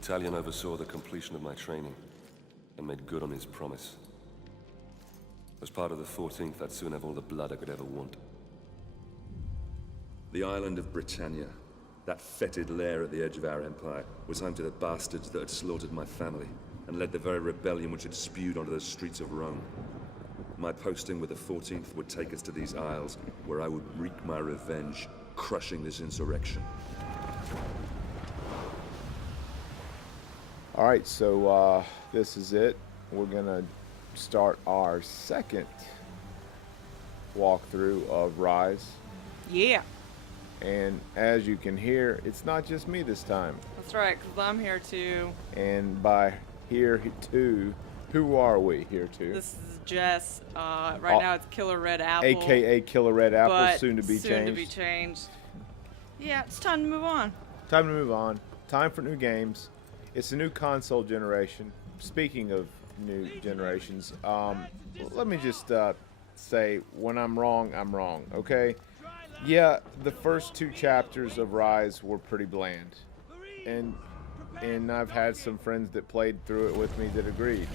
battalion oversaw the completion of my training and made good on his promise. As part of the 14th, I'd soon have all the blood I could ever want. The island of Britannia, that fetid lair at the edge of our empire, was home to the bastards that had slaughtered my family and led the very rebellion which had spewed onto the streets of Rome. My posting with the 14th would take us to these isles, where I would wreak my revenge, crushing this insurrection. Alright, so this is it. We're gonna start our second walkthrough of Ryse. Yeah. And as you can hear, it's not just me this time. That's right, because I'm here too. And by here too, who are we here too? This is Jess. Right now it's KillerRedApple. AKA KillerRedApple, soon to be changed. Soon to be changed. Yeah, it's time to move on. Time to move on. Time for new games. It's a new console generation. Speaking of new generations, let me just say, when I'm wrong, I'm wrong, okay? Yeah, the first two chapters of Ryse were pretty bland. And I've had some friends that played through it with me that agreed.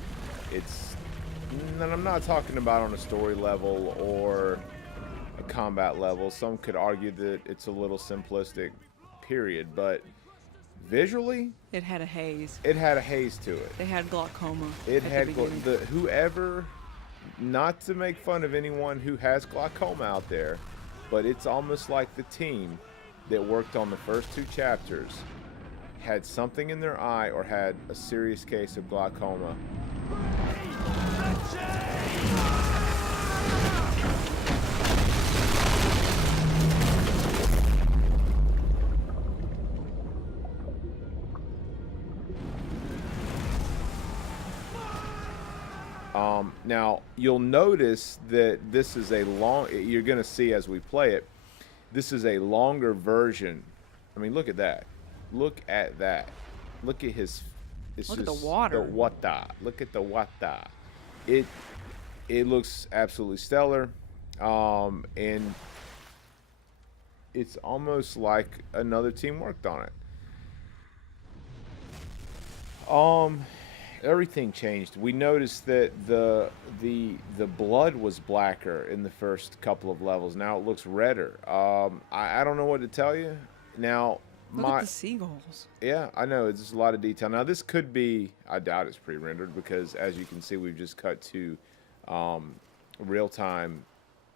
And I'm not talking about on a story level or a combat level. Some could argue that it's a little simplistic, period, but visually, it had a haze. It had a haze to it. They had glaucoma. It had whoever, not to make fun of anyone who has glaucoma out there, but it's almost like the team that worked on the first two chapters had something in their eye or had a serious case of glaucoma. Now, you'll notice that this is you're going to see as we play it, this is a longer version. I mean, look at that. Look at that. Look at his... Look at the water. The wata. Look at the wata. It looks absolutely stellar. And it's almost like another team worked on it. Everything changed. We noticed that the blood was blacker in the first couple of levels. Now it looks redder. I don't know what to tell you. Now look at the seagulls. Yeah, I know. It's a lot of detail. Now this could be, I doubt it's pre-rendered, because as you can see, we've just cut to real-time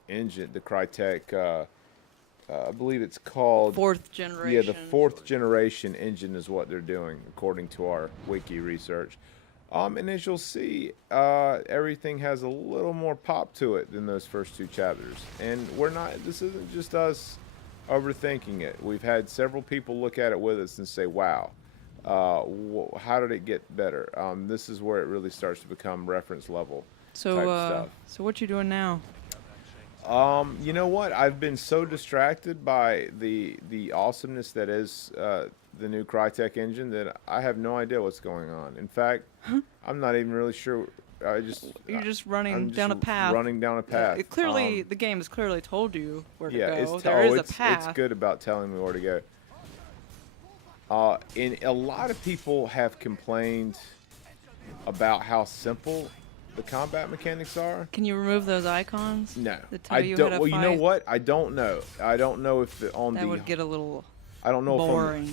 engine, the Crytek. I believe it's called fourth generation. Yeah, the fourth generation engine is what they're doing, according to our wiki research. And as you'll see, everything has a little more pop to it than those first two chapters. And this isn't just us overthinking it. We've had several people look at it with us and say, wow, how did it get better? This is where it really starts to become reference level type stuff. So what you doing now? You know what? I've been so distracted by the awesomeness that is the new Crytek engine that I have no idea what's going on. In fact, I'm not even really sure. You're just running down a path. Running down a path. Yeah, the game has clearly told you where to go. There is a path. It's good about telling me where to go. And a lot of people have complained about how simple the combat mechanics are. Can you remove those icons? No, I don't. Well, you know what? I don't know. I don't know if that would get a little. I don't know boring.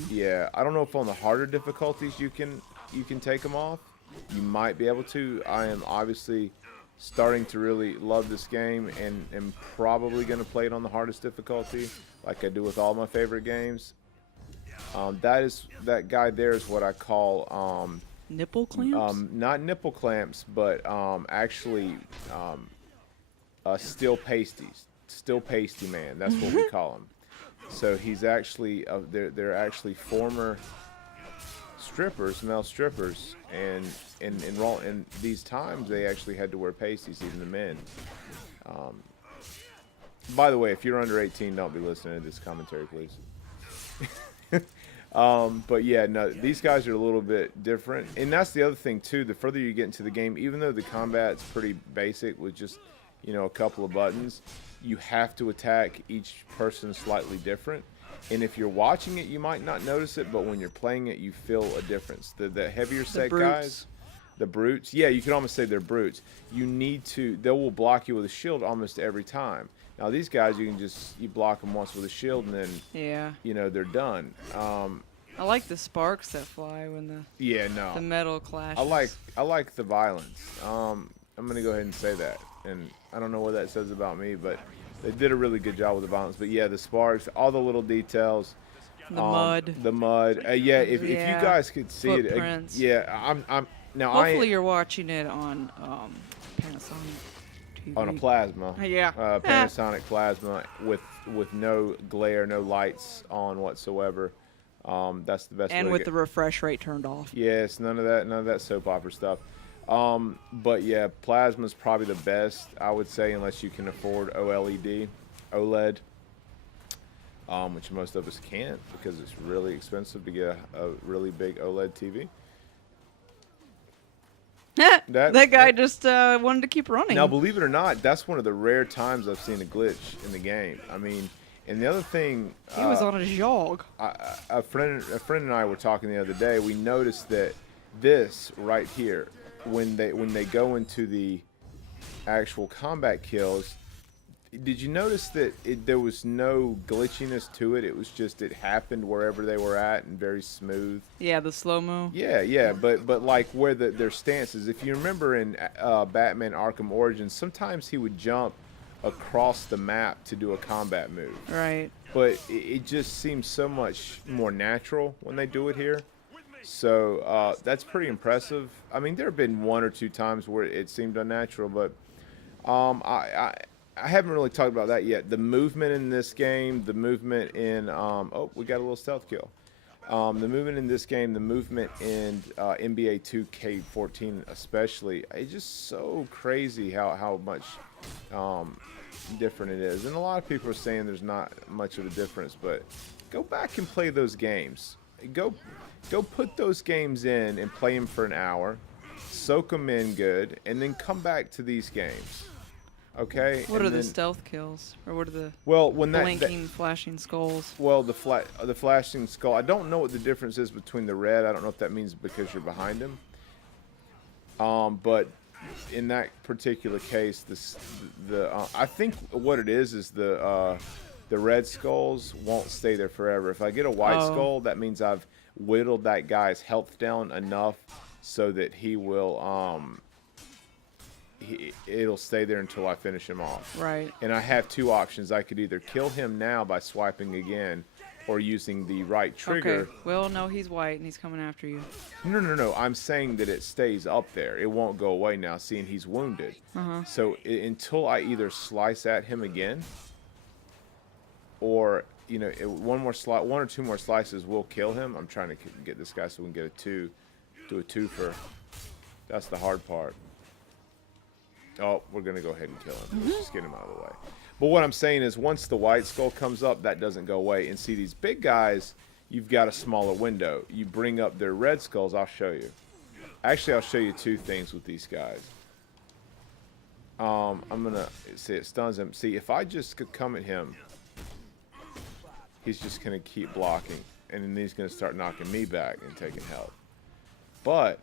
I don't know if on the harder difficulties you can take them off. You might be able to. I am obviously starting to really love this game and am probably going to play it on the hardest difficulty, like I do with all my favorite games. That guy there is what I call nipple clamps. Not nipple clamps, but actually steel pasties. Steel pasty man. That's what we call him. So he's actually they're actually former strippers, male strippers, and in these times they actually had to wear pasties, even the men. By the way, if you're under 18, don't be listening to this commentary, please. But yeah, no, these guys are a little bit different, and that's the other thing too. The further you get into the game, even though the combat's pretty basic with just a couple of buttons, you have to attack each person slightly different. And if you're watching it, you might not notice it, but when you're playing it, you feel a difference. The heavier set guys, the brutes, yeah, you could almost say they're brutes. You need to, they will block you with a shield almost every time. Now these guys, you can just, you block them once with a shield and then, Yeah. you know, they're done. I like the sparks that fly when the metal clashes. I like the violence. I'm gonna go ahead and say that, and I don't know what that says about me, but they did a really good job with the violence. But yeah, the sparks, all the little details, The mud. the mud. Yeah, if you guys could see Footprints. it, yeah, I'm now. Hopefully you're watching it on Panasonic TV. On a plasma. Yeah. Panasonic plasma with no glare, no lights on whatsoever. That's the best way And to with get. the refresh rate turned off. Yes, none of that soap opera stuff. But yeah, plasma's probably the best, I would say, unless you can afford OLED, which most of us can't because it's really expensive to get a really big OLED TV. That guy just wanted to keep running. Now, believe it or not, that's one of the rare times I've seen a glitch in the game. I mean, and the other thing, he was on a jog. a friend and I were talking the other day. We noticed that this right here, when they go into the actual combat kills, did you notice that there was no glitchiness to it? It was just, it happened wherever they were at and very smooth. Yeah, the slow-mo. Yeah, but like where their stances. If you remember in Batman Arkham Origins, sometimes he would jump across the map to do a combat move. Right. But it just seems so much more natural when they do it here. So that's pretty impressive. I mean, there have been one or two times where it seemed unnatural, but I haven't really talked about that yet. The movement in this game, the movement in oh, we got a little stealth kill. The movement in this game, the movement in NBA 2K14 especially, it's just so crazy how much different it is. And a lot of people are saying there's not much of a difference, but go back and play those games. Go put those games in and play them for an hour, soak them in good, and then come back to these games. Okay. What are the stealth kills, or what are the blinking, flashing skulls? Well, the flashing skull. I don't know what the difference is between the red. I don't know if that means because you're behind him. But in that particular case, I think what it is the red skulls won't stay there forever. If I get a white skull, that means I've whittled that guy's health down enough so that he will it'll stay there until I finish him off. Right. And I have two options. I could either kill him now by swiping again or using the right trigger. Okay. Well, no, he's white and he's coming after you. No. I'm saying that it stays up there. It won't go away now, seeing he's wounded. So until I either slice at him again or, you know, one or two more slices will kill him. I'm trying to get this guy so we can get do a twofer. That's the hard part. Oh, we're going to go ahead and kill him. Let's just get him out of the way. But what I'm saying is once the white skull comes up, that doesn't go away. And see, these big guys, you've got a smaller window. You bring up their red skulls, I'll show you. Actually, I'll show you two things with these guys. I'm going to see, it stuns him. See, if I just could come at him, he's just going to keep blocking. And then he's going to start knocking me back and taking health. But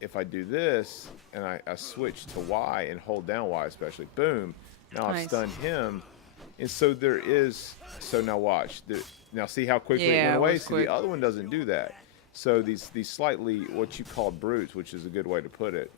if I do this and I switch to Y and hold down Y especially, boom, now I've stunned him. And so there is, so now watch. Now see how quickly it went away? See, the other one doesn't do that. So these slightly, what you call brutes, which is a good way to put it.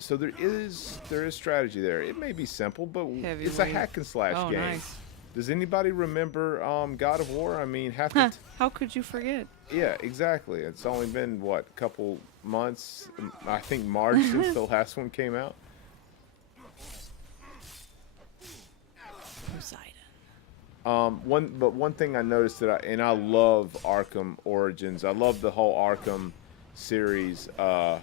So there is strategy there. It may be simple, but it's a hack and slash game. Nice. Does anybody remember God of War? I mean, how could you forget? Yeah, exactly. It's only been, what, a couple months? I think March since the last one came out. One thing I noticed and I love Arkham Origins. I love the whole Arkham series. The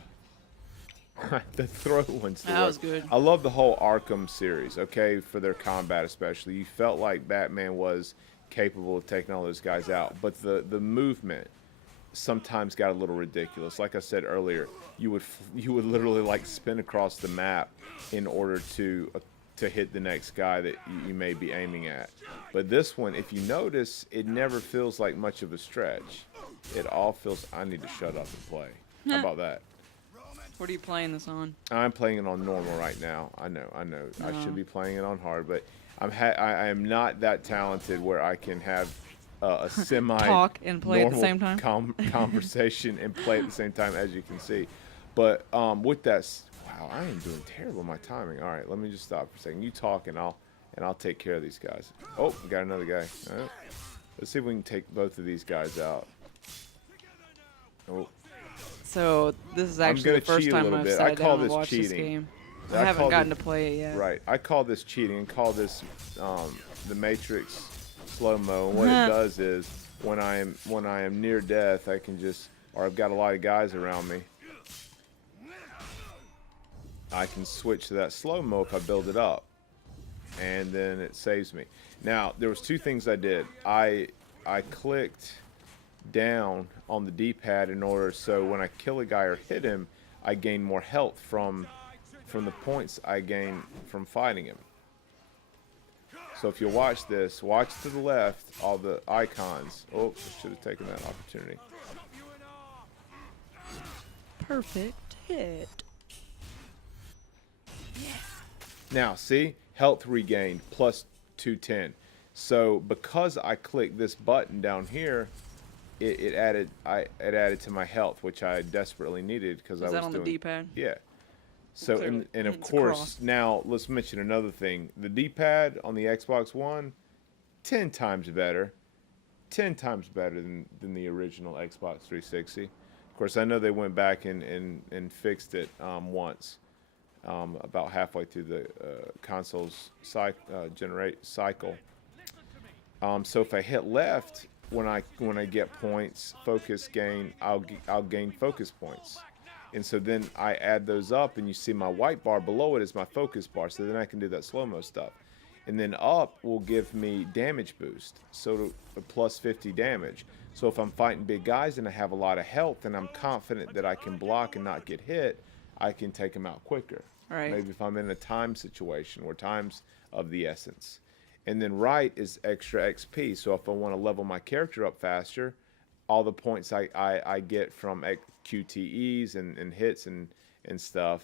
throw ones. That was good. I love the whole Arkham series. Okay, for their combat especially. You felt like Batman was capable of taking all those guys out, but the movement sometimes got a little ridiculous. Like I said earlier, you would literally like spin across the map in order to to hit the next guy that you may be aiming at. But this one, if you notice, it never feels like much of a stretch. It all feels, I need to shut up and play. How about that? What are you playing this on? I'm playing it on normal right now. I know. I should be playing it on hard, but I am not that talented where I can have a semi talk and play at the same time. Conversation and play at the same time, as you can see. But with that, wow, I am doing terrible with my timing. All right, let me just stop for a second. You talk, and I'll take care of these guys. Oh, we got another guy. All right. Let's see if we can take both of these guys out. Oh. So this is actually the first time I've sat down and watched this game. I haven't gotten to play it yet. Right. I call this cheating and call this the Matrix slow-mo. And what it does is when I am near death, I can just, or I've got a lot of guys around me, I can switch to that slow-mo if I build it up, and then it saves me. Now, there was two things I did. I clicked down on the D-pad in order so when I kill a guy or hit him, I gain more health from the points I gain from fighting him. So if you watch this, watch to the left, all the icons. Oh, I should have taken that opportunity. Perfect hit. Now, see? Health regained, plus 210. So because I clicked this button down here, it added to my health, which I desperately needed because I was doing. Is that on the D-pad? Yeah. So and of course now let's mention another thing. The D-pad on the Xbox One, 10 times better. 10 times better than the original Xbox 360. Of course, I know they went back and fixed it once, about halfway through the console's cycle. So if I hit left, when I get points, focus gain, I'll gain focus points. And so then I add those up, and you see my white bar below it is my focus bar, so then I can do that slow-mo stuff. And then up will give me damage boost, so a plus 50 damage. So if I'm fighting big guys and I have a lot of health and I'm confident that I can block and not get hit, I can take them out quicker. Right. Maybe if I'm in a time situation where time's of the essence. And then right is extra XP, so if I want to level my character up faster, all the points I get from QTEs and hits and stuff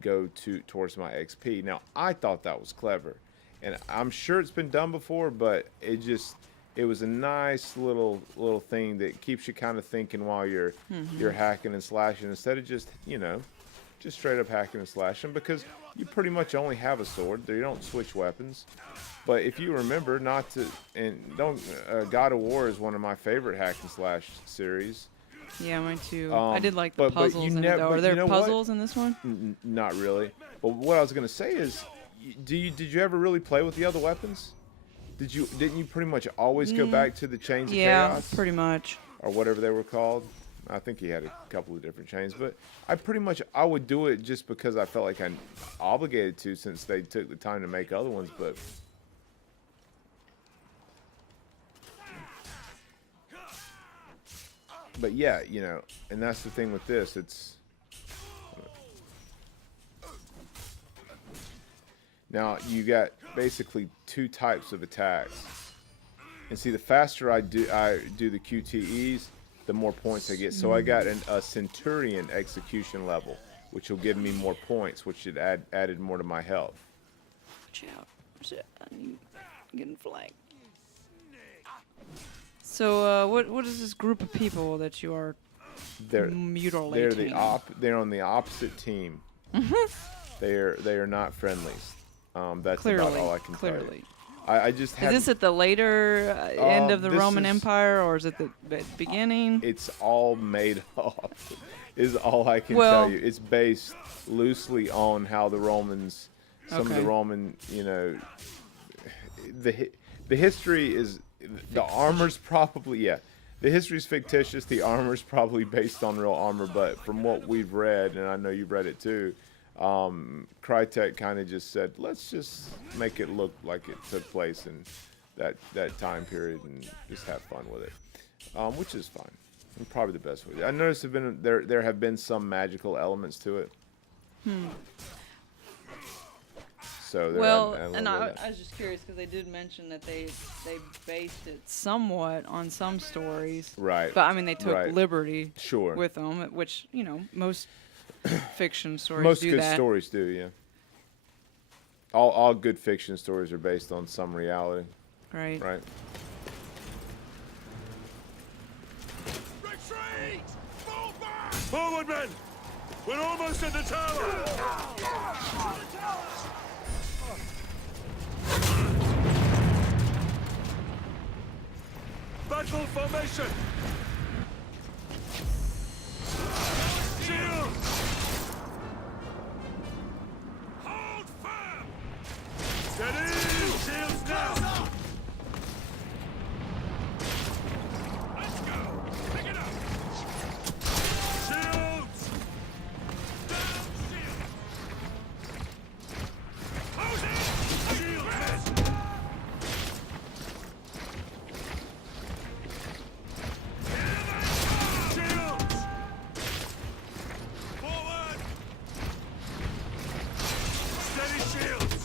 go towards my XP. Now, I thought that was clever, and I'm sure it's been done before, but it was a nice little thing that keeps you kind of thinking while you're hacking and slashing instead of just straight up hacking and slashing, because you pretty much only have a sword. You don't switch weapons. But if you remember not to, God of War is one of my favorite hack and slash series. Yeah, mine too. I did like the puzzles in it, though. Are there puzzles in this one? Not really. But what I was going to say is, did you ever really play with the other weapons? Didn't you pretty much always go back to the chains of chaos? Yeah, pretty much. Or whatever they were called. I think he had a couple of different chains, but I would do it just because I felt like I'm obligated to, since they took the time to make other ones. But yeah, and that's the thing with this. It's now you got basically two types of attacks, and see, the faster I do the QTEs, the more points I get. So I got a Centurion execution level, which will give me more points, which should added more to my health. Watch out. I'm getting flanked. So what is this group of people that you are mutilating? They're on the opposite team. They are not friendlies. That's clearly, about all I can tell you. I just is this at the later end of the Roman Empire, or is it the beginning? It's all made up, is all I can tell you. It's based loosely on how the Romans, some of the Roman, the history is, the armor's probably, the history's fictitious, the armor's probably based on real armor, but from what we've read, and I know you've read it too, Crytek kind of just said, let's just make it look like it took place in that time period and just have fun with it, which is fine. And probably the best way. I noticed there have been some magical elements to it. So well, and I was just curious because they did mention that they based it somewhat on some stories. Right. But I mean, they took liberty sure. with them, which most fiction stories most do good that. stories do, yeah. All good fiction stories are based on some reality. Right. Right. Retreat! Fall back! Forward, men! We're almost at the tower! Battle formation! Shield! Hold firm! Steady! Shields now! Let's go! Pick it up! Shields! Down shields! Close it! Shields! Shields! Forward! Steady shields!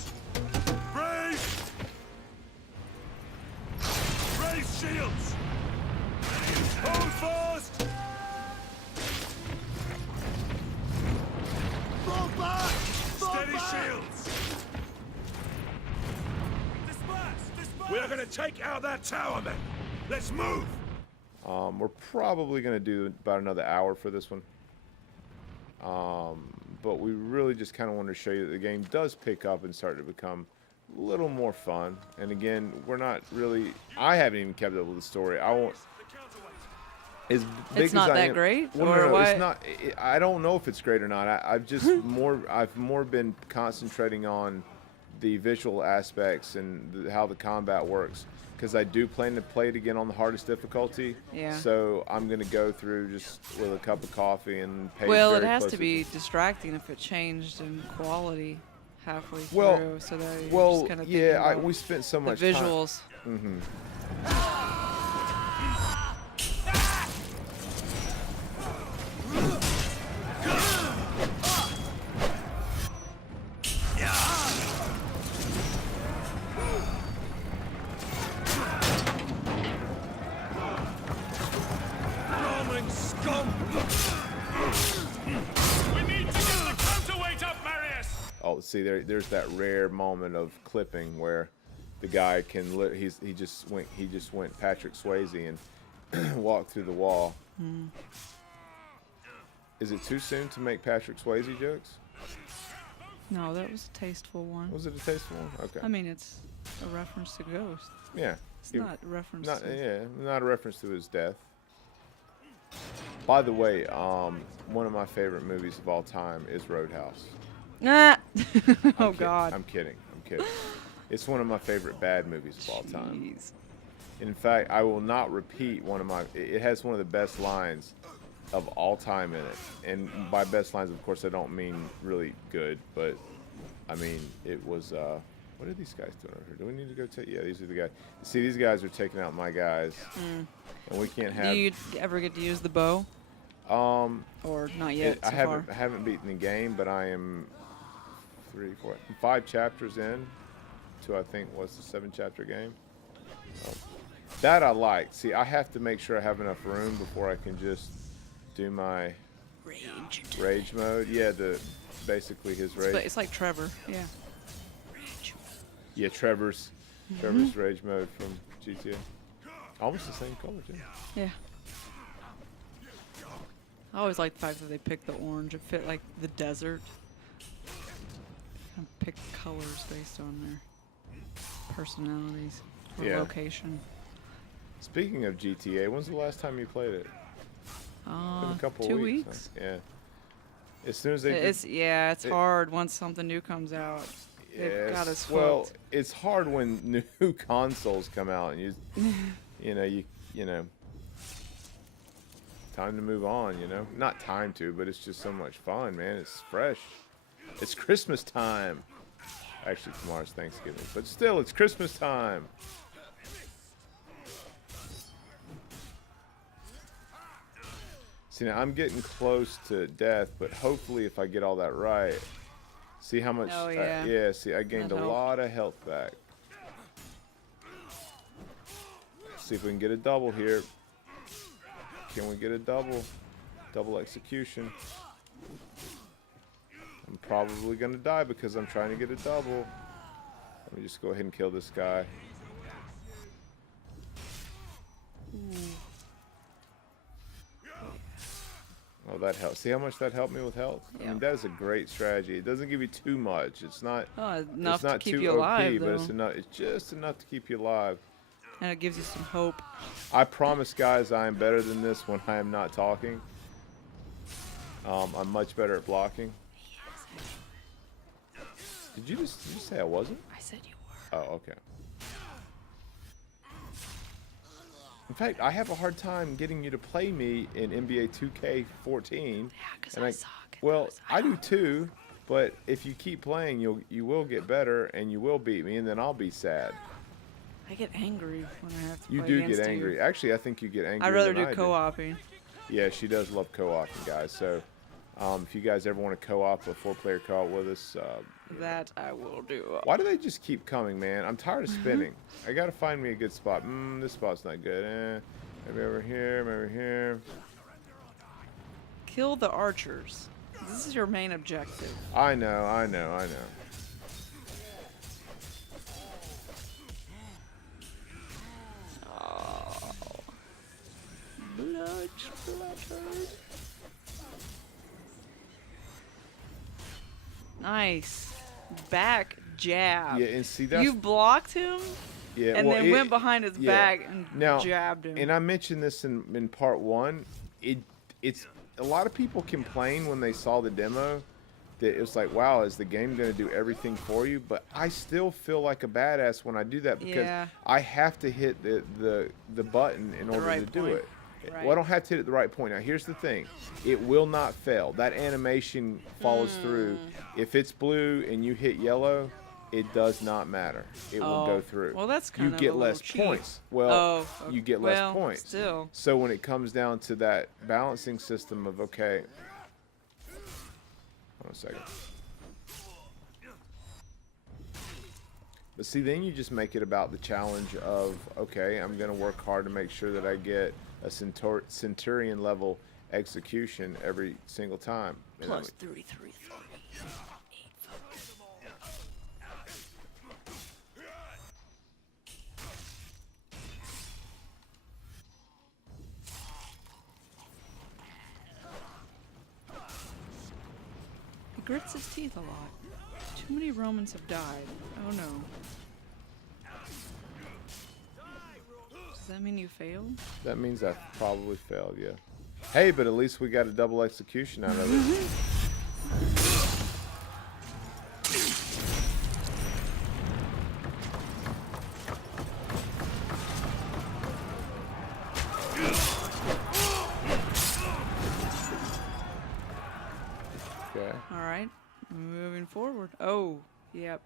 Brace! Brace shields! Hold fast! Fall back! Steady shields! Disperse! We're gonna take out that tower, men! Let's move! We're probably going to do about another hour for this one. But we really just kind of wanted to show you that the game does pick up and start to become a little more fun. And again, we're not really... I haven't even kept up with the story. I won't... As big It's not as I that am, great? Well, or no, what? it's not. I don't know if it's great or not. I've just I've more been concentrating on the visual aspects and how the combat works. Because I do plan to play it again on the hardest difficulty. Yeah. So I'm going to go through just with a cup of coffee and pay Well, it very has close to be distracting if it changed in quality halfway Well, through. So that you're well, just kind of yeah, we spent so the much visuals. time. Roman scum! We need to get the counterweight up, Marius! Oh, see, there's that rare moment of clipping where the guy can he just went Patrick Swayze and walked through the wall. Is it too soon to make Patrick Swayze jokes? No, that was a tasteful one. Was it a tasteful one? Okay. I mean, it's a reference to Ghost. Yeah. It's not a reference Not to... not a reference to his death. By the way, one of my favorite movies of all time is Roadhouse. Ah! Oh, I'm God. I'm kidding. It's one of my favorite bad movies of all time. Jeez. In fact, I will not repeat it has one of the best lines of all time in it. And by best lines, of course, I don't mean really good, but I mean, it was, what are these guys doing over here? Do we need to go take, yeah, these are the guys. See, these guys are taking out my guys. And we can't have. Do you ever get to use the bow? Or not yet I so far? haven't beaten the game, but I am 5 chapters in to, I think, what's the 7-chapter game? That I like. See, I have to make sure I have enough room before I can just do my rage mode. Yeah, basically his rage. It's like Trevor, yeah. Yeah, Trevor's rage mode from GTA. Almost the same color too. Yeah. I always like the fact that they picked the orange. It fit like the desert. Kind of pick colors based on their personalities or location. Speaking of GTA, when's the last time you played it? Been a couple 2 weeks. weeks. Huh? Yeah. As soon as they It's hard once something new comes out. They've got us well, hooked. it's hard when new consoles come out and you know, time to move on, you know? Not time to, but it's just so much fun, man. It's fresh. It's Christmas time. Actually, tomorrow's Thanksgiving, but still, it's Christmas time. See, now I'm getting close to death, but hopefully if I get all that right, See how much? Oh, yeah. Yeah, see, I gained a lot of health back. See if we can get a double here. Can we get a double? Double execution. I'm probably going to die because I'm trying to get a double. Let me just go ahead and kill this guy. Oh, that helped. See how much that helped me with health? Yeah. I mean, that is a great strategy. It doesn't give you too much. It's not enough to keep too you alive, OP, but though. it's enough. It's just enough to keep you alive. And it gives you some hope. I promise, guys, I am better than this when I am not talking. I'm much better at blocking. Did you say I wasn't? I said you were. Oh, okay. In fact, I have a hard time getting you to play me in NBA 2K14. Yeah, because I suck. Well, I do too, but if you keep playing, you will get better and you will beat me, and then I'll be sad. I get angry when I have to You play do against get angry. you. Actually, I think you get angry. I'd rather than do I co-oping. Yeah, she does love co-oping, guys. So, if you guys ever want to co-op a 4-player co-op with us, That I will do. why do they just keep coming, man? I'm tired of spinning. I gotta find me a good spot. This spot's not good. Maybe over here, maybe over here. Kill the archers. This is your main objective. I know, I know, I know. Oh. Blood splattered. Nice. Back jab. Yeah, and see that's You blocked him yeah, and well, then went behind his back and now, jabbed him. And I mentioned this in part 1. It's a lot of people complain when they saw the demo that it's like, wow, is the game going to do everything for you? But I still feel like a badass when I do that because I have to hit the button in order to do it. Right. Well, I don't have to hit it at the right point. Now, here's the thing. It will not fail. That animation follows through. If it's blue and you hit yellow, it does not matter. It will go through. Well, that's kind of You get a less cheat. points. Well, okay. you get less points. Still. So when it comes down to that balancing system of, okay, hold on a second. But see, then you just make it about the challenge of, okay, I'm going to work hard to make sure that I get a Centurion level execution every single time. Plus 33. He grits his teeth a lot. Too many Romans have died. Oh no. Does that mean you failed? That means I probably failed, yeah. Hey, but at least we got a double execution out of it. Okay. All right. Moving forward. Oh, yep.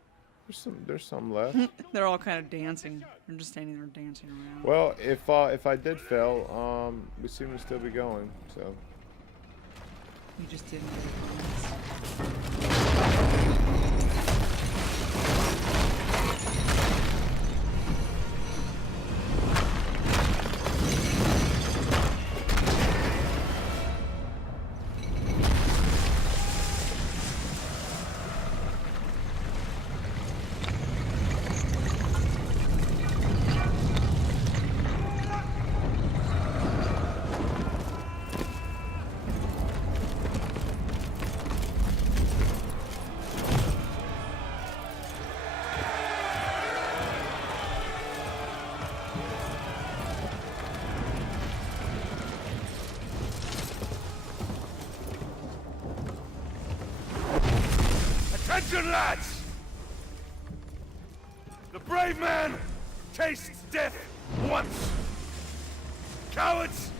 There's some left. They're all kind of dancing. They're just standing there dancing around. Well, if I did fail, we seem to still be going. So. You just didn't get it. Attention, lads! The brave man tastes death once. Cowards,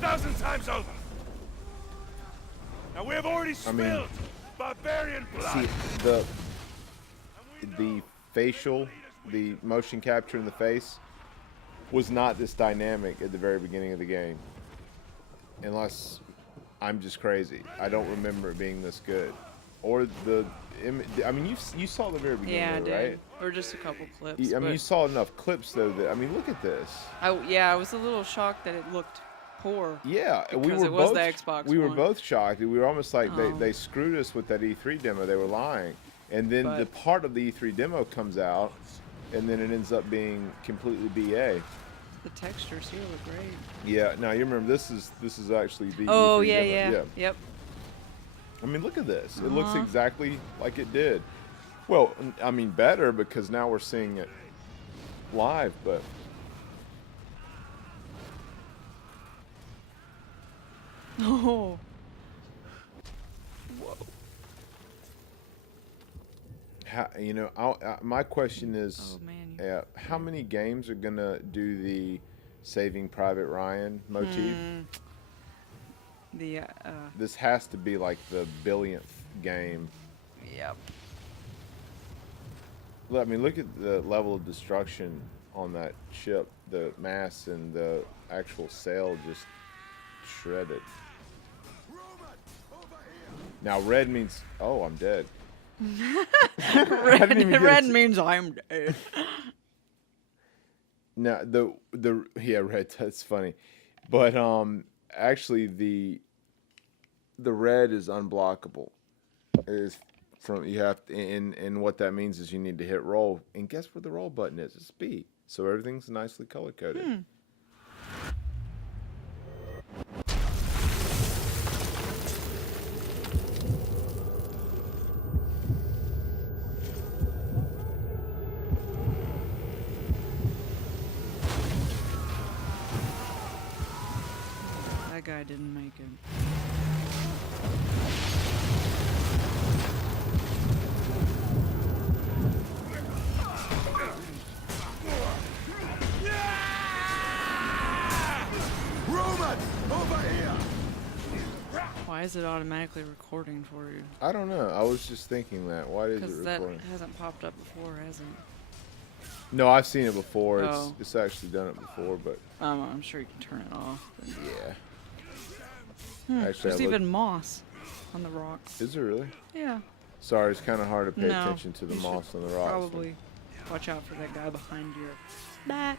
1,000 times over. Now we have already spilled barbarian blood. See, the facial, the motion capture in the face was not this dynamic at the very beginning of the game. Unless I'm just crazy. I don't remember it being this good. or the. I mean, you saw the very beginning, yeah, I did. right? Or just a couple clips. I mean, you saw enough clips though that I mean, look at this. I was a little shocked that it looked poor. Yeah, because it was the Xbox we were One. both shocked. We were almost like they screwed us with that E3 demo. They were lying, and then the part of the E3 demo comes out, and then it ends up being completely BA. The textures here look great. Yeah. Now you remember this is actually the. Oh E3 yeah. demo. Yep. I mean, look at this. It looks exactly like it did. Well, I mean, better because now we're seeing it live, but. Oh. Whoa. My question is, how many games are gonna do the Saving Private Ryan motif? This has to be like the billionth game. Yep. I mean, look at the level of destruction on that ship. The mass and the actual sail just shredded. Now red means, oh, I'm dead. red means I'm dead. Now red. That's funny, but actually the red is unblockable. And what that means is you need to hit roll, and guess where the roll button is? It's B. So everything's nicely color coded. That guy didn't make it. Why is it automatically recording for you? I don't know. I was just thinking that. Why is it recording? Because that hasn't popped up before, has it? No, I've seen it before. Oh. It's actually done it before, but I'm sure you can turn it off. Yeah. Actually, there's even moss on the rocks. Is there really? Yeah. Sorry, it's kind of hard to pay attention to the moss on the rocks. Probably watch out for that guy behind your back.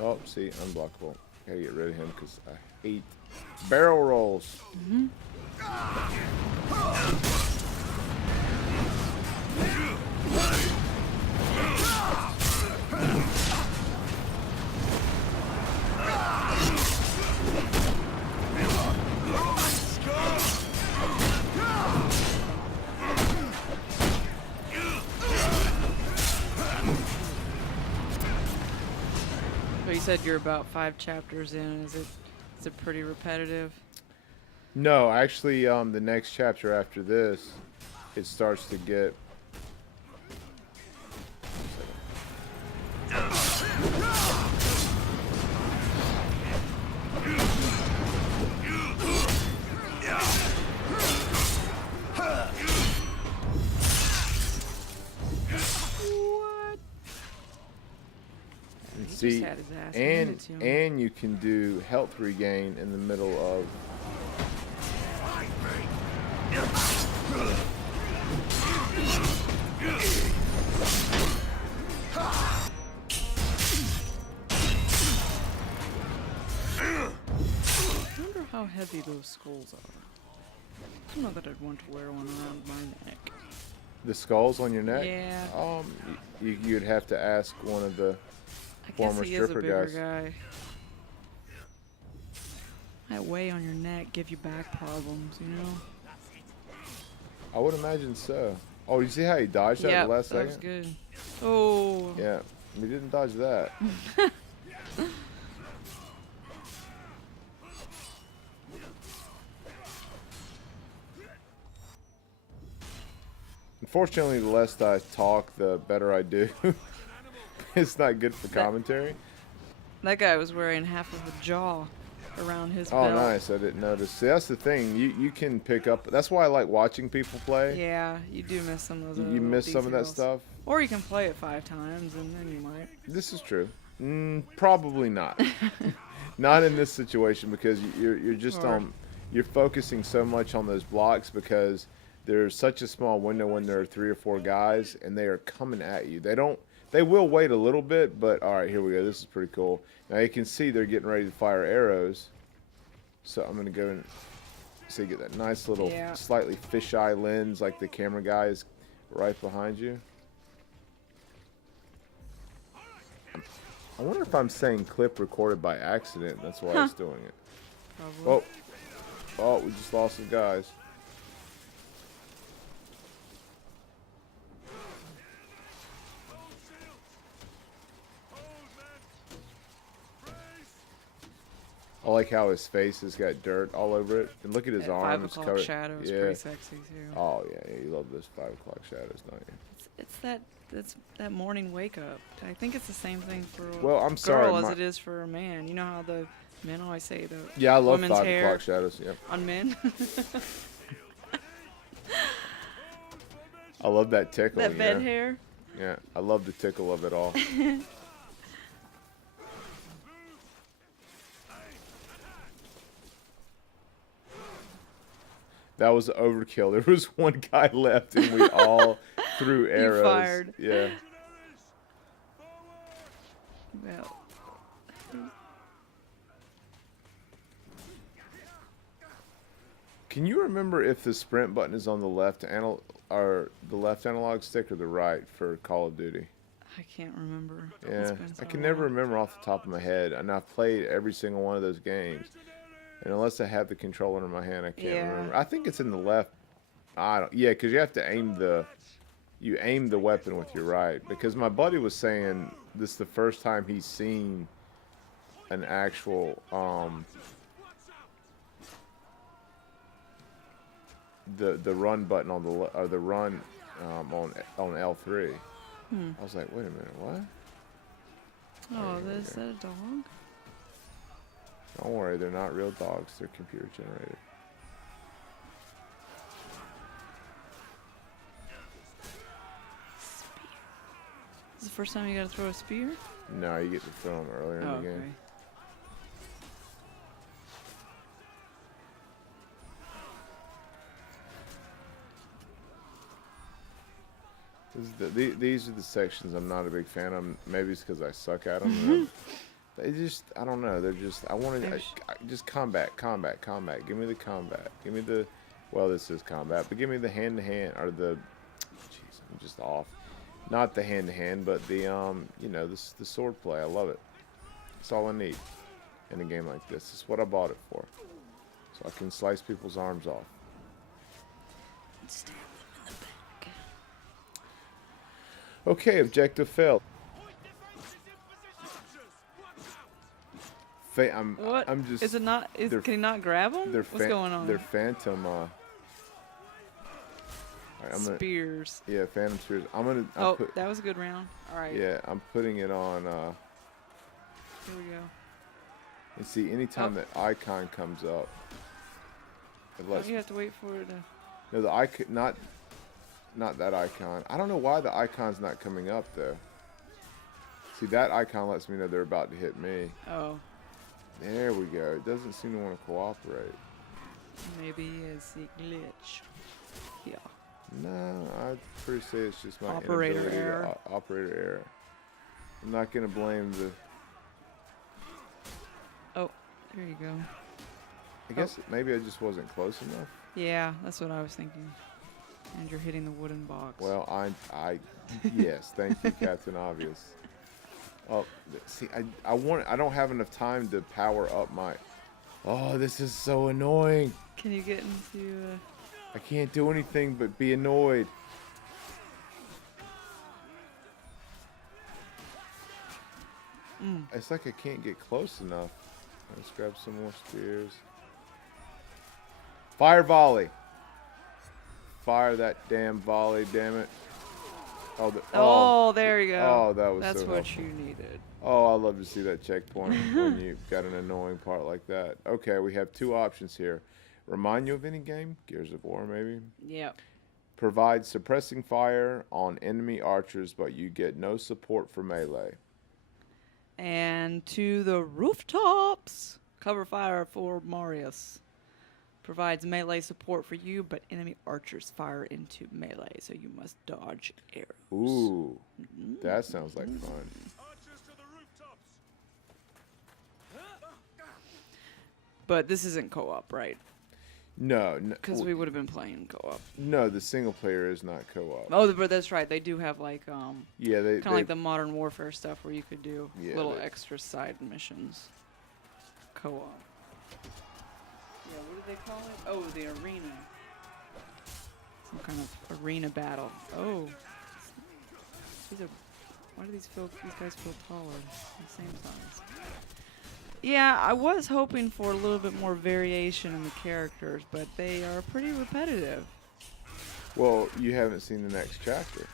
Oh, see, unblockable. Gotta get rid of him because I hate barrel rolls. So you said you're about 5 chapters in. Is it pretty repetitive? No, actually, the next chapter after this, it starts to get. See, and you can do health regain in the middle of. I wonder how heavy those skulls are. I don't know that I'd want to wear one around my neck. The skulls on your neck? Yeah. You'd have to ask one of the former stripper guys. Guy. That way on your neck give you back problems, you know? I would imagine so. Oh, you see how he dodged that the last second? That was good. Oh. Yeah, we didn't dodge that. Unfortunately, the less I talk, the better I do. It's not good for commentary. That guy was wearing half of a jaw around his belt. Oh, nice. I didn't notice. See, that's the thing. You can pick up. That's why I like watching people play. Yeah, you do miss some of those. You miss some of that stuff. Or you can play it 5 times, and then you might. This is true. Probably not. Not in this situation because you're just on. you're focusing so much on those blocks because there's such a small window when there are 3 or 4 guys and they are coming at you. They will wait a little bit, but all right, here we go. This is pretty cool. Now you can see they're getting ready to fire arrows. So I'm gonna go and so you get that nice little slightly fisheye lens, like the camera guy is right behind you. I wonder if I'm saying clip recorded by accident. That's why I was doing it. Probably. Oh, we just lost some guys. I like how his face has got dirt all over it. And look at his That arms. 5 o'clock shadow is pretty sexy too. Oh, yeah. You love those 5 o'clock shadows, don't you? It's that morning wake up. I think it's the same thing for a Well, I'm sorry, girl as it is for a man. You know how the men always say the Yeah, I love women's 5 hair o'clock shadows. Yeah. on men. I love that tickle. That bed hair. Yeah, I love the tickle of it all. That was overkill. There was one guy left, and we all threw arrows. You fired. Yeah. Well, Can you remember if the sprint button is on the left or the left analog stick or the right for Call of Duty? I can't remember. Yeah, I can never remember off the top of my head, and I've played every single one of those games. And unless I have the controller in my hand, I can't remember. I think it's in the left. I don't. Yeah, because you have to aim the weapon with your right. Because my buddy was saying this is the first time he's seen an actual the run button on the run on L3. I was like, wait a minute, what? Oh, is that a dog? Don't worry, they're not real dogs. They're computer generated. Spear. This is the first time you gotta throw a spear? No, you get to throw them earlier in the game. These are the sections I'm not a big fan of. Maybe it's because I suck at them. They just, I don't know. They're just, I want to, just combat. Give me the combat. Give me the, well, this is combat, but give me the hand-to-hand, or the, jeez, I'm just off. Not the hand-to-hand, but the, you know, the sword play. I love it. That's all I need in a game like this. It's what I bought it for. So I can slice people's arms off. Stab them in the back. Okay, objective failed. What? I'm just. Is it not? Can he not grab them? What's going on? They're phantom. Right, Spears. Yeah, phantom spears. That was a good round. All right. Yeah, I'm putting it on. Here we go. And see, anytime that icon comes up, it lets you have to wait for it to. No, the icon, not that icon. I don't know why the icon's not coming up though. See, that icon lets me know they're about to hit me. Oh. There we go. It doesn't seem to want to cooperate. Maybe it's a glitch. Yeah. No, I'd pretty say it's just my Operator inability error. to operator error. I'm not gonna blame the. Oh, there you go. I guess maybe I just wasn't close enough. Yeah, that's what I was thinking. And you're hitting the wooden box. Well, I yes, thank you, Captain Obvious. Oh, see, I don't have enough time to power up my. Oh, this is so annoying. Can you get into? I can't do anything but be annoyed. It's like I can't get close enough. Let's grab some more spears. Fire volley. Fire that damn volley, damn it. Oh, there you go. Oh, that was That's so what helpful. you needed. Oh, I love to see that checkpoint when you've got an annoying part like that. Okay, we have two options here. Remind you of any game? Gears of War, maybe? Yep. Provide suppressing fire on enemy archers, but you get no support for melee. And to the rooftops. Cover fire for Marius. Provides melee support for you, but enemy archers fire into melee, so you must dodge arrows. Ooh, that sounds like fun. But this isn't co-op, right? No, Because we would have been playing co-op. no, the single player is not co-op. Oh, but that's right. They do have like Yeah, kind of like the Modern Warfare stuff where you could do Yeah, little extra side missions. Co-op. Yeah, what did they call it? Oh, the arena. Some kind of arena battle. Oh. Why do these guys feel taller? The same size. Yeah, I was hoping for a little bit more variation in the characters, but they are pretty repetitive. Well, you haven't seen the next chapter.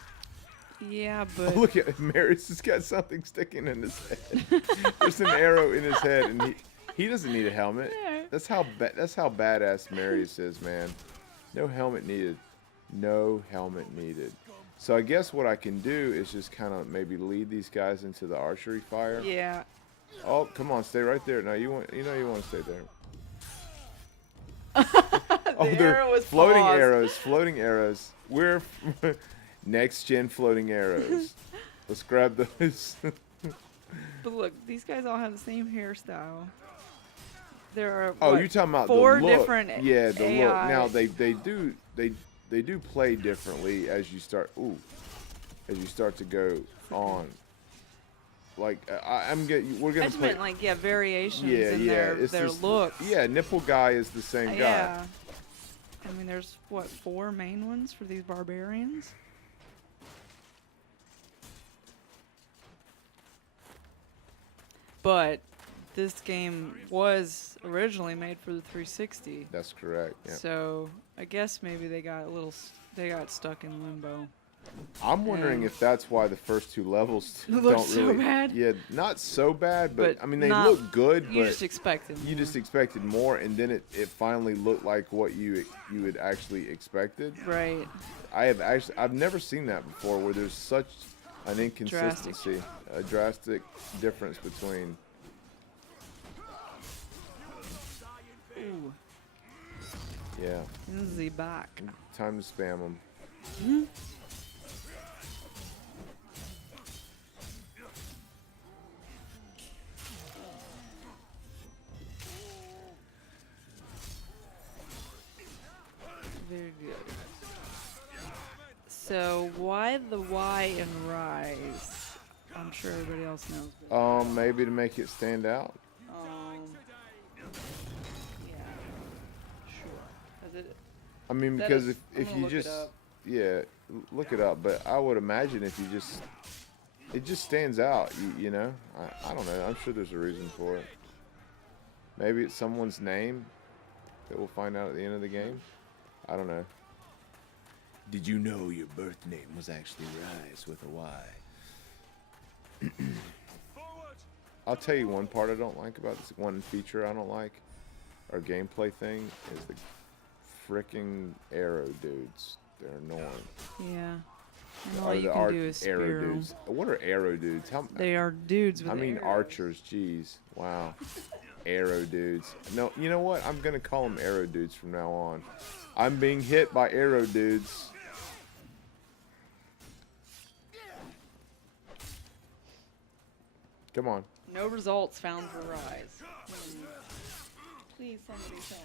Yeah, Oh, but look at Marius has got something sticking in his head. There's an arrow in his head, and he doesn't need a helmet. Yeah. That's how badass Marius is, man. No helmet needed. No helmet needed. So I guess what I can do is just kind of maybe lead these guys into the archery fire. yeah. Oh, come on, stay right there. No, you want to stay there. The arrow was floating paused. arrows, floating arrows. We're next gen floating arrows. Let's grab those. But look, these guys all have the same hairstyle. There are Oh, what, you're talking about four the look. different Yeah, the look. AI. Now they do play differently as you start. As you start to go on. Like we're I gonna just play. meant like variations Yeah, in yeah. their It's their just- looks. Yeah, nipple guy is the same guy. Yeah. I mean, there's what 4 main ones for these barbarians. But this game was originally made for the 360. That's correct. Yeah. So I guess maybe they got they got stuck in limbo. I'm wondering Yeah. if that's why the first 2 levels Look don't so really. bad. Yeah, not so bad, but I mean they not- look good, You but just expected. you more. just expected more, and then it finally looked like what you had actually expected. right. I've never seen that before, where there's such an inconsistency, a drastic difference between. Ooh, Yeah, this is the back. time to spam them. Very good. So why the Y in Ryse? I'm sure everybody else knows. But, Maybe to make it stand out. yeah, sure. 'Cause it, I mean, that because is- I'm if gonna you look it just up. look it up, but I would imagine if you just it just stands out. You know, I don't know. I'm sure there's a reason for it. Maybe it's someone's name that we'll find out at the end of the game. I don't know. Did you know your birth name was actually Ryse with a Y? I'll tell you one part I don't like about this, one feature I don't like, or gameplay thing, is the fricking arrow dudes. They're annoying. yeah. And all Or you the can do is arrow spear 'em. dudes. What are arrow dudes? They are dudes with I mean arrows. archers, jeez. Wow. Arrow dudes. No, you know what? I'm gonna call them arrow dudes from now on. I'm being hit by arrow dudes. Come on. No results found for Ryse. Please, somebody tell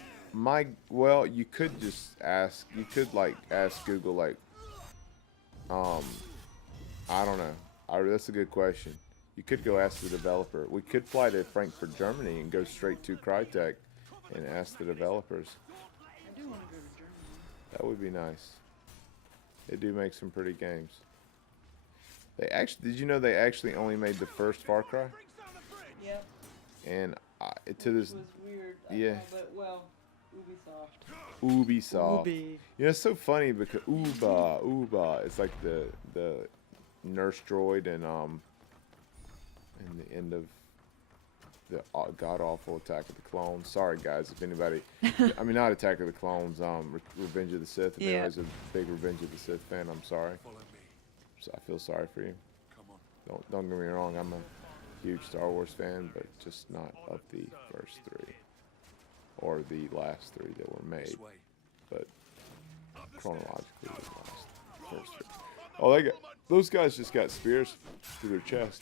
me. Well, you could just ask. You could like ask Google, like, I don't know. That's a good question. You could go ask the developer. We could fly to Frankfurt, Germany, and go straight to Crytek and ask the developers. I do want to go to Germany. That would be nice. They do make some pretty games. Did you know they actually only made the first Far Cry? Yep. And to this, It was weird. Yeah. But, well, Ubisoft. Ubisoft. Ubi. You know, it's so funny because Uba. It's like the nurse droid and in the end of the god awful Attack of the Clones. Sorry guys, if anybody, I mean not Attack of the Clones, Revenge of the Sith. If Yeah. anybody's a big Revenge of the Sith fan, I'm sorry. So I feel sorry for you. Don't get me wrong, I'm a huge Star Wars fan, but just not of the first 3. or the last 3 that were made, but chronologically the last first 3. Oh, those guys just got spears through their chest.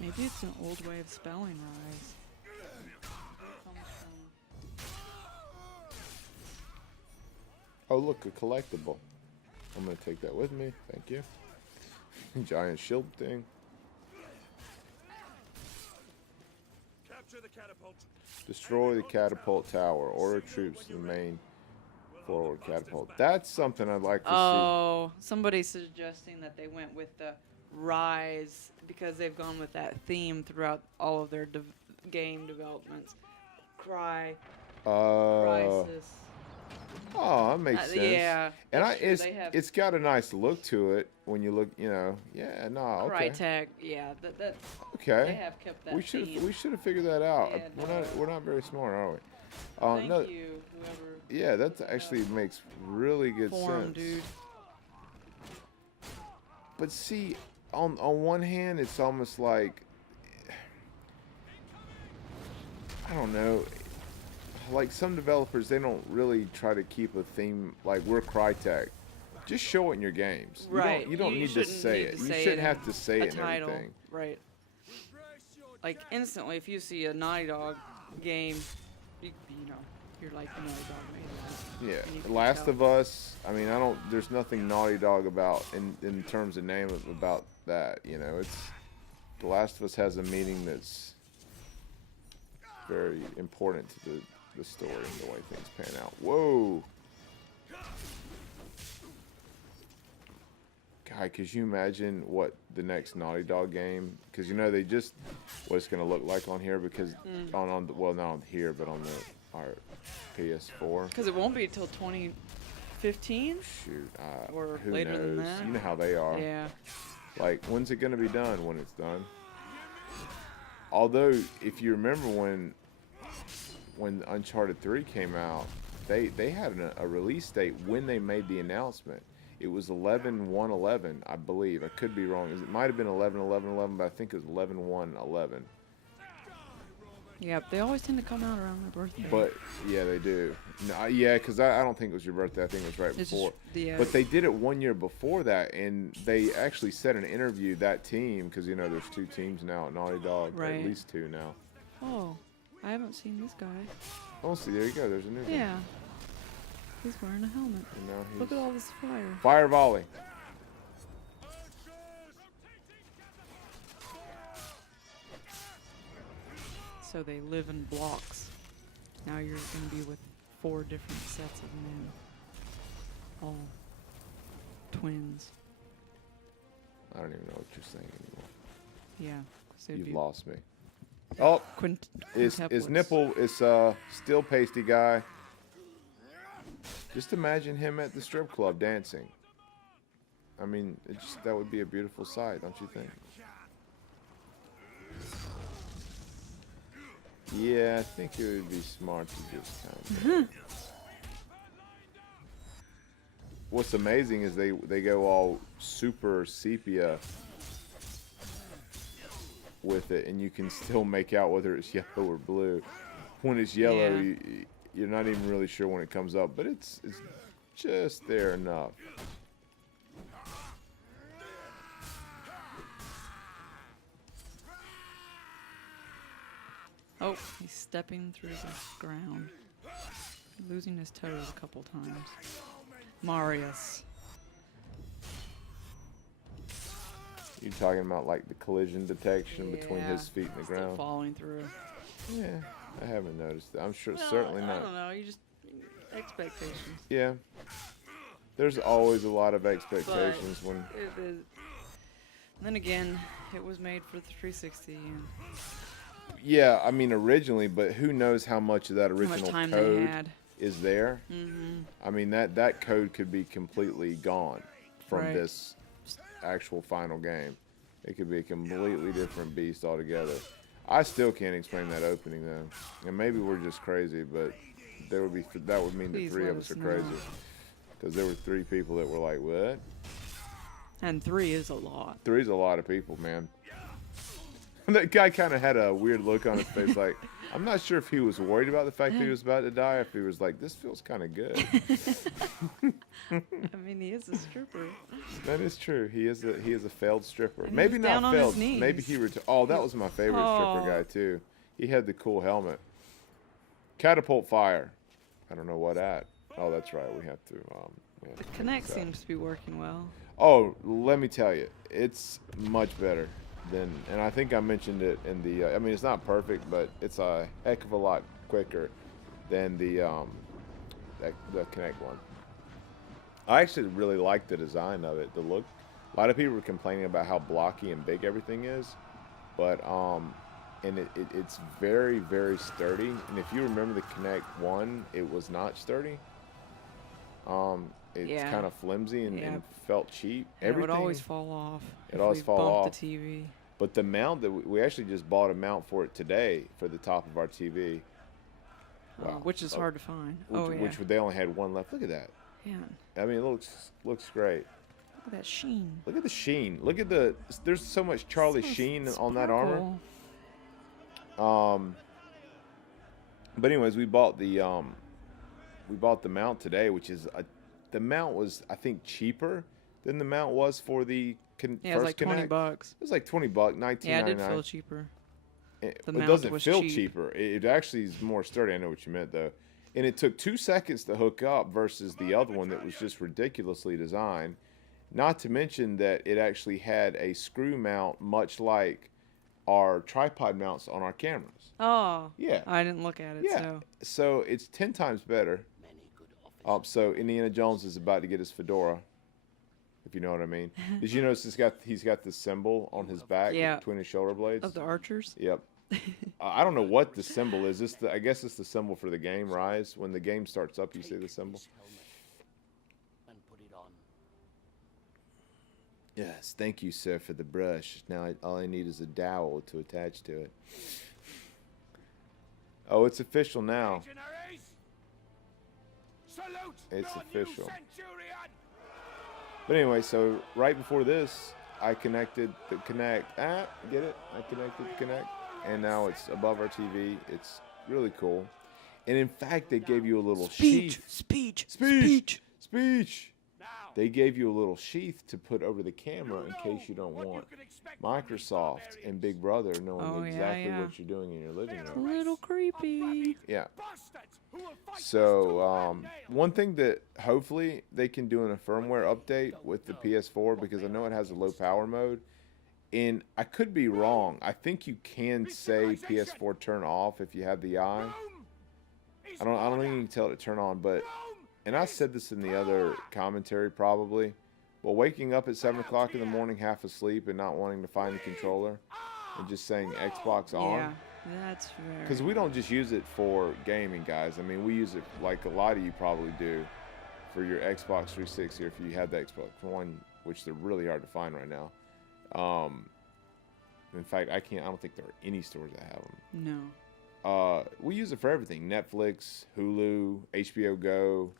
Maybe it's an old way of spelling Ryse. Oh, look, a collectible. I'm going to take that with me. Thank you. Giant shield thing. Capture the catapult. Destroy the catapult tower. Order troops to the main forward catapult. That's something I'd like to see. Oh, somebody's suggesting that they went with the Ryse because they've gone with that theme throughout all of their game developments. Crisis. Oh, that makes sense. Yeah. And it's got a nice look to it when you look, you know. Yeah, no, okay. Crytek, yeah, that's okay. They have kept that We should have figured that out. Yeah, We're not very smart, are we? Thank you, whoever. Yeah, that actually makes really good sense. Dude. But see, on one hand, it's almost like, I don't know, like some developers, they don't really try to keep a theme. Like, we're Crytek. Just show it in your games. Right. You don't need to say it. You shouldn't have to say it in title. everything. Right. Like, instantly, if you see a Naughty Dog game, you know, you're like, the Naughty Dog made it. Yeah. Last of Us, I mean, there's nothing Naughty Dog about, in terms of name, about that. You know, The Last of Us has a meaning that's very important to the story and the way things pan out. Whoa! God, could you imagine what the next Naughty Dog game? Because you know what it's gonna look like on here, because well, not on here, but on our PS4. Because it won't be until 2015. Shoot, or who later knows? than that. You know how they are. Yeah. Like, when's it gonna be done? When it's done. Although, if you remember when Uncharted 3 came out, they had a release date when they made the announcement. It was 11/1/11, I believe. I could be wrong. It might have been 11/11/11, but I think it was 11/1/11. Yep, they always tend to come out around my birthday. But yeah, they do. No, yeah, because I don't think it was your birthday. I think it was right before. But they did it 1 year before that, and they actually said in an interview, that team, because you know there's 2 teams now at Naughty Dog, right. At least 2 now. Oh, I haven't seen this guy. Oh, see, there you go. There's a new one. Yeah. He's wearing a helmet. And now Look at all this fire. Fire volley. So they live in blocks. Now you're going to be with 4 different sets of men. All twins. I don't even know what you're saying anymore. Yeah. You've lost me. Oh, is Nipple is still pasty guy. Just imagine him at the strip club dancing. I mean, that would be a beautiful sight, don't you think? Yeah, I think it would be smart to just kind of. What's amazing is they go all super sepia with it, and you can still make out whether it's yellow or blue. When it's yellow, Yeah. You're not even really sure when it comes up, but it's just there enough. Oh, he's stepping through the ground. Losing his toes a couple times. Marius. You're talking about like the collision detection between his feet and the Still ground. falling through. Yeah, I haven't noticed that. I'm sure, Well, certainly I not. don't know. You just expectations. Yeah, there's always a lot of expectations when. It is. Then again, it was made for the 360. And Yeah, I mean originally, but who knows how much of that how much original time they code had. is there? Mm-hmm. I mean that code could be completely gone from Right. this actual final game. It could be a completely different beast altogether. I still can't explain that opening though, and maybe we're just crazy, but that would mean Please the 3 let of us us are know. crazy. because there were 3 people that were like, what? And 3 is a lot. 3's a lot of people, man. That guy kind of had a weird look on his face, like, I'm not sure if he was worried about the fact that he was about to die, or if he was like, this feels kind of good. I mean, he is a stripper. That is true. He is a failed stripper. And Maybe he's not down on his failed. knees. Maybe he oh, that was my favorite Oh. stripper guy too. He had the cool helmet. Catapult fire. I don't know what at. Oh, that's right. We have to. The Kinect seems to be working well. Oh, let me tell you, it's much better than, and I think I mentioned it in the. I mean, it's not perfect, but it's a heck of a lot quicker than the Kinect one. I actually really like the design of it. The look. A lot of people were complaining about how blocky and big everything is, but and it's very, very sturdy. And if you remember the Kinect 1, it was not sturdy. It's Yeah. kind of flimsy and felt cheap. And it would always fall off. It always fall bumped off. the TV. But the mount that we actually just bought a mount for it today for the top of our TV. Wow. Which is hard to find. Which they only had one left. Look at that. Yeah. I mean, it looks great. Look at that sheen. Look at the sheen. Look at there's so much Charlie Sheen on that armor. But anyways, we bought the mount today, which is the mount was, I think, cheaper than the mount was for the Yeah, it was like first $20. Connect. It was like $20, $19.99. Yeah, it did feel cheaper. It The mount doesn't was feel cheap. cheaper. It actually is more sturdy. I know what you meant, though. And it took 2 seconds to hook up versus the other one that was just ridiculously designed. Not to mention that it actually had a screw mount, much like our tripod mounts on our cameras. Oh. Yeah. I didn't look at it, Yeah. So it's 10 times better. So Indiana Jones is about to get his fedora, if you know what I mean. Did you notice he's got the symbol on his back between his shoulder blades? Of the archers? Yep. I don't know what the symbol is. I guess it's the symbol for the game, Ryse. When the game starts up, you see the symbol. Yes, thank you, sir, for the brush. Now all I need is a dowel to attach to it. Oh, it's official now. It's official. But anyway, so right before this, I connected the Kinect. Get it? I connected the Kinect, and now it's above our TV. It's really cool. And in fact, they gave you a little sheath. Speech. They gave you a little sheath to put over the camera in case you don't want Microsoft and Big Brother knowing exactly what you're doing in your living room. A little creepy. Yeah. So one thing that hopefully they can do in a firmware update with the PS4, because I know it has a low power mode, and I could be wrong. I think you can say PS4 turn off if you have the eye. I don't think you can tell it to turn on, but, and I said this in the other commentary probably, but waking up at 7 o'clock in the morning half asleep and not wanting to find the controller and just saying Xbox on. Yeah, that's very... Because we don't just use it for gaming, guys. I mean, we use it like a lot of you probably do for your Xbox 360, or if you have the Xbox One, which they're really hard to find right now. In fact, I don't think there are any stores that have them. No. We use it for everything: Netflix, Hulu, HBO Go.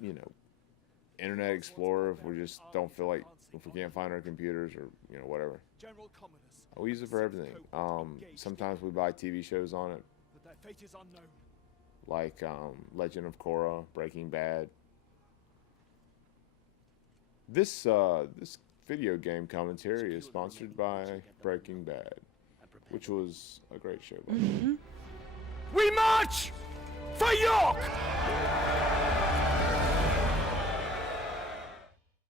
You know, Internet Explorer if we just don't feel like, if we can't find our computers, or whatever. We use it for everything. Sometimes we buy TV shows on it, like Legend of Korra, Breaking Bad. This video game commentary is sponsored by Breaking Bad, which was a great show. By the way. We march for York!